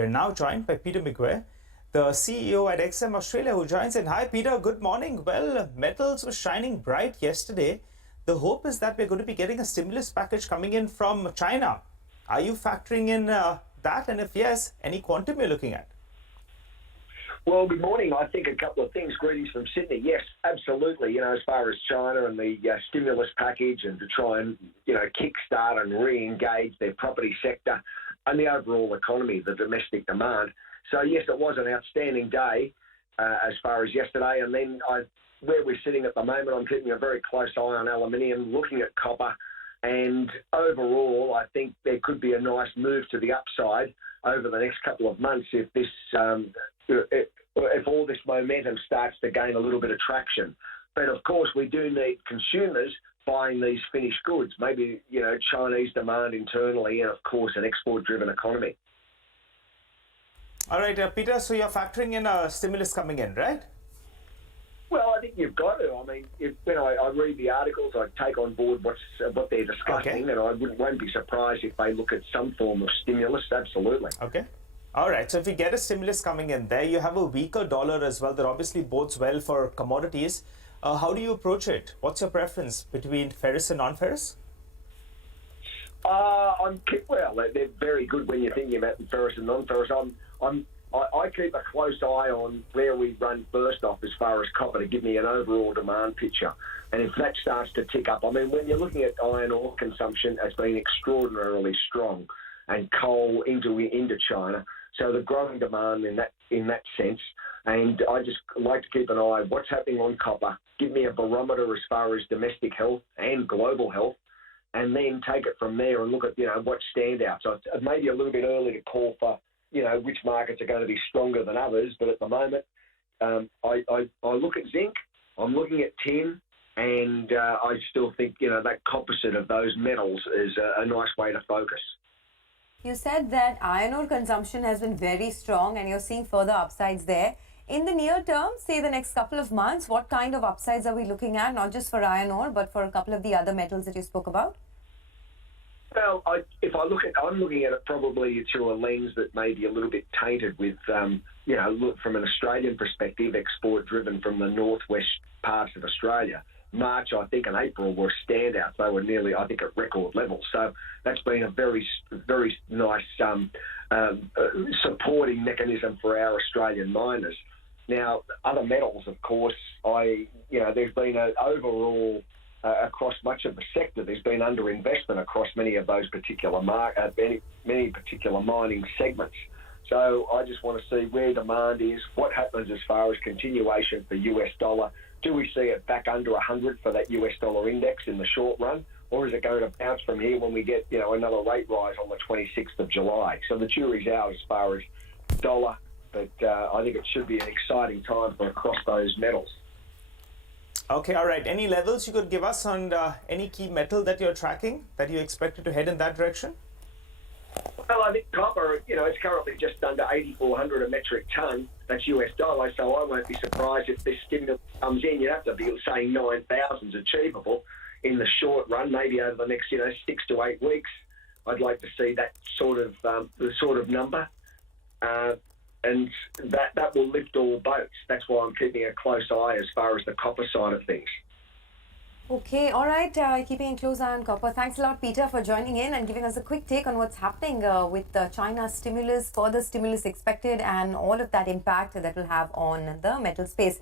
We're now joined by Peter McGuire, the CEO at XM Australia, who joins in. Hi, Peter. Good morning. Well, metals were shining bright yesterday. The hope is that we're going to be getting a stimulus package coming in from China. Are you factoring in that? And if yes, any quantum you're looking at? Well, good morning. I think a couple of things. Greetings from Sydney. Yes, absolutely. As far as China and the stimulus package and to try and, kickstart and re-engage their property sector and the overall economy, the domestic demand. So, yes, it was an outstanding day as far as yesterday. And then where we're sitting at the moment, I'm keeping a very close eye on aluminium, looking at copper. And overall, I think there could be a nice move to the upside over the next couple of months if this, if all this momentum starts to gain a little bit of traction. But of course, we do need consumers buying these finished goods. Maybe Chinese demand internally, and of course, an export-driven economy. All right, Peter. So you're factoring in a stimulus coming in, right? Well, I think you've got to. I mean, when I read the articles, I take on board what they're discussing, and I won't be surprised if they look at some form of stimulus. Absolutely. Okay. All right. So if you get a stimulus coming in there, you have a weaker dollar as well. That obviously bodes well for commodities. How do you approach it? What's your preference between ferrous and non-ferrous? Well, they're very good when you're thinking about the ferrous and non-ferrous. I keep a close eye on where we run first off as far as copper to give me an overall demand picture. And if that starts to tick up, I mean, when you're looking at iron ore consumption, it's been extraordinarily strong, and coal into China. So the growing demand in that sense. And I just like to keep an eye on what's happening on copper, give me a barometer as far as domestic health and global health, and then take it from there and look at, what standouts. So it may be a little bit early to call for, which markets are going to be stronger than others. But at the moment, I look at zinc, I'm looking at tin, and I still think, that composite of those metals is a nice way to focus. You said that iron ore consumption has been very strong and you're seeing further upsides there. In the near term, say the next couple of months, what kind of upsides are we looking at, not just for iron ore, but for a couple of the other metals that you spoke about? Well, I'm looking at it probably through a lens that may be a little bit tainted with, look from an Australian perspective, export driven from the northwest parts of Australia. March, I think, and April were standouts. They were nearly, I think, at record levels. So that's been a very, very nice supporting mechanism for our Australian miners. Now, other metals, of course, there's been an overall across much of the sector, there's been underinvestment across many of those particular many particular mining segments. So I just want to see where demand is, what happens as far as continuation for US dollar. Do we see it back under 100 for that US dollar index in the short run? Or is it going to bounce from here when we get, another rate rise on the 26th of July? So the jury's out as far as dollar, but I think it should be an exciting time for across those metals. Okay, all right. Any levels you could give us on any key metal that you're tracking that you expected to head in that direction? Well, I think copper, it's currently just under 8,400 a metric ton. That's US dollar, so I won't be surprised if this stimulus comes in. You have to be saying 9,000 is achievable in the short run, maybe over the next, 6 to 8 weeks. I'd like to see that sort of number. And that will lift all boats. That's why I'm keeping a close eye as far as the copper side of things. Okay, all right. Keeping a close eye on copper. Thanks a lot, Peter, for joining in and giving us a quick take on what's happening with China's stimulus, further stimulus expected, and all of that impact that will have on the metal space.